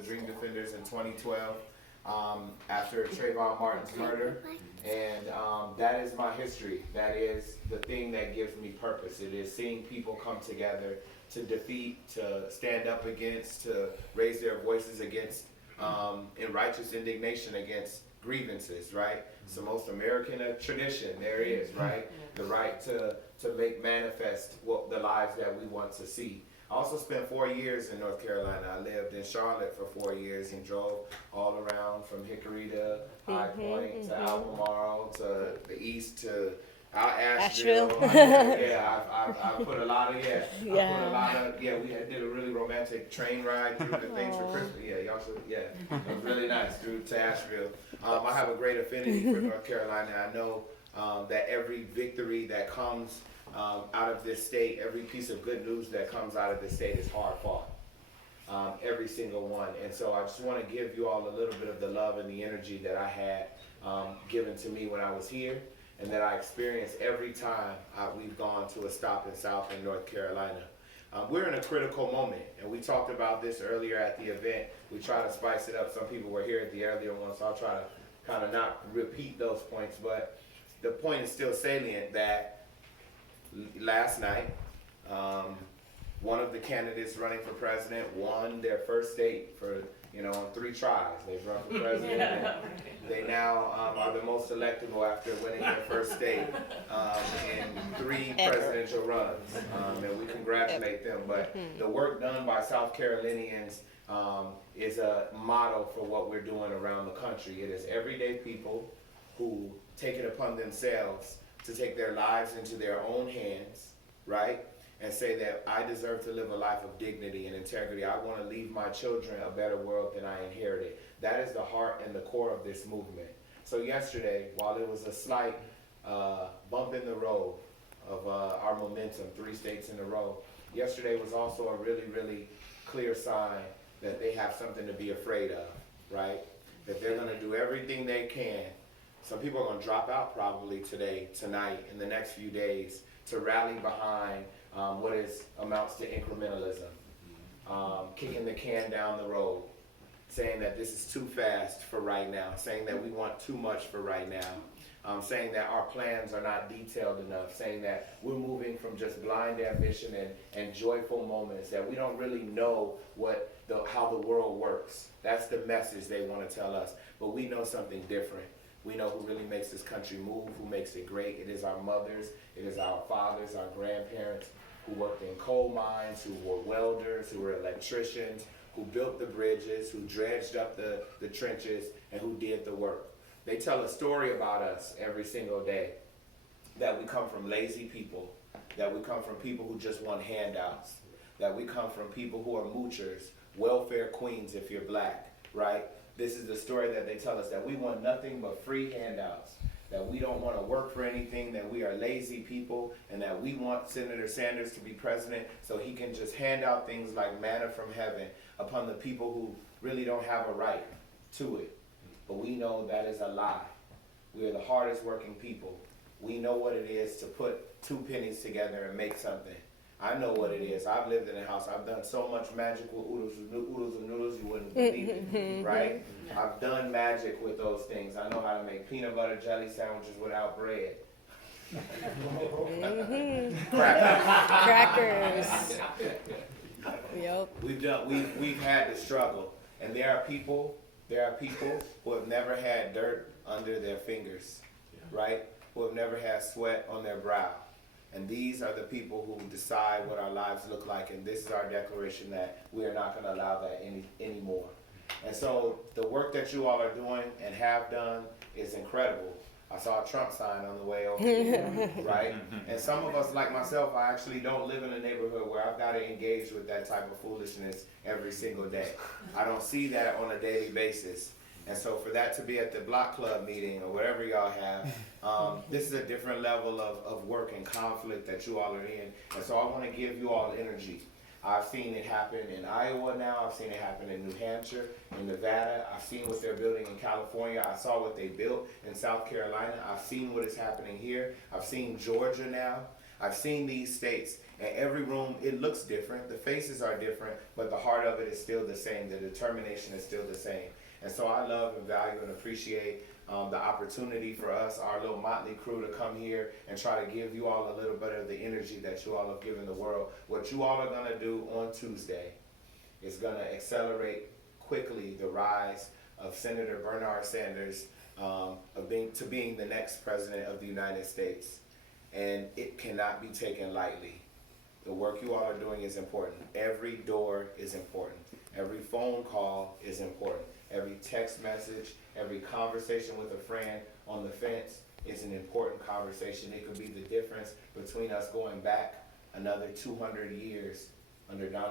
the Dream Defenders in 2012 after Trayvon Martin's murder. And that is my history. That is the thing that gives me purpose. It is seeing people come together to defeat, to stand up against, to raise their voices against, in righteous indignation against grievances, right? It's the most American tradition there is, right? The right to make manifest the lives that we want to see. I also spent 4 years in North Carolina. I lived in Charlotte for 4 years and drove all around from Hickory to High Point to Albemarle to the east to Asheville. I put a lot of we did a really romantic train ride through the things for Christmas. Y'all should, it was really nice through to Asheville. I have a great affinity for North Carolina. I know that every victory that comes out of this state, every piece of good news that comes out of this state is hard fought. Every single one. And so I just want to give you all a little bit of the love and the energy that I had given to me when I was here, and that I experienced every time we've gone to a stop in South and North Carolina. We're in a critical moment, and we talked about this earlier at the event. We try to spice it up. Some people were here at the earlier one, so I'll try to kind of not repeat those points, but the point is still salient that last night, one of the candidates running for president won their first state for, on 3 tries. They've run for president. And they now are the most electable after winning their first state in 3 presidential runs. And we congratulate them. But the work done by South Carolinians is a model for what we're doing around the country. It is everyday people who take it upon themselves to take their lives into their own hands, right? And say that I deserve to live a life of dignity and integrity. I want to leave my children a better world than I inherited. That is the heart and the core of this movement. So yesterday, while it was a slight bump in the road of our momentum, 3 states in a row, yesterday was also a really, really clear sign that they have something to be afraid of, right? That they're going to do everything they can. Some people are going to drop out probably today, tonight, in the next few days to rally behind what amounts to incrementalism, kicking the can down the road, saying that this is too fast for right now, saying that we want too much for right now, saying that our plans are not detailed enough, saying that we're moving from just blind ambition and joyful moments, that we don't really know how the world works. That's the message they want to tell us, but we know something different. We know who really makes this country move, who makes it great. It is our mothers, it is our fathers, our grandparents who worked in coal mines, who were welders, who were electricians, who built the bridges, who dredged up the trenches, and who did the work. They tell a story about us every single day, that we come from lazy people, that we come from people who just want handouts, that we come from people who are moochers, welfare queens if you're black, right? This is the story that they tell us, that we want nothing but free handouts, that we don't want to work for anything, that we are lazy people, and that we want Senator Sanders to be president so he can just hand out things like manna from heaven upon the people who really don't have a right to it. But we know that is a lie. We are the hardest working people. We know what it is to put 2 pennies together and make something. I know what it is. I've lived in a house. I've done so much magic with oodles and noodles you wouldn't believe it, right? I've done magic with those things. I know how to make peanut butter jelly sandwiches without bread. Crackers. Yep. We've had to struggle, and there are people who have never had dirt under their fingers, right? Who have never had sweat on their brow. And these are the people who decide what our lives look like, and this is our declaration that we are not going to allow that anymore. And so the work that you all are doing and have done is incredible. I saw a Trump sign on the way over here, right? And some of us, like myself, I actually don't live in a neighborhood where I've got to engage with that type of foolishness every single day. I don't see that on a daily basis. And so for that to be at the block club meeting or whatever y'all have, this is a different level of work and conflict that you all are in. And so I want to give you all energy. I've seen it happen in Iowa now. I've seen it happen in New Hampshire, in Nevada. I've seen what they're building in California. I saw what they built in South Carolina. I've seen what is happening here. I've seen Georgia now. I've seen these states, and every room, it looks different. The faces are different, but the heart of it is still the same. The determination is still the same. And so I love and value and appreciate the opportunity for us, our little motley crew, to come here and try to give you all a little bit of the energy that you all have given the world. What you all are going to do on Tuesday is going to accelerate quickly the rise of Senator Bernard Sanders to being the next president of the United States. And it cannot be taken lightly. The work you all are doing is important. Every door is important. Every phone call is important. Every text message, every conversation with a friend on the fence is an important conversation. It could be the difference between us going back another 200 years under Donald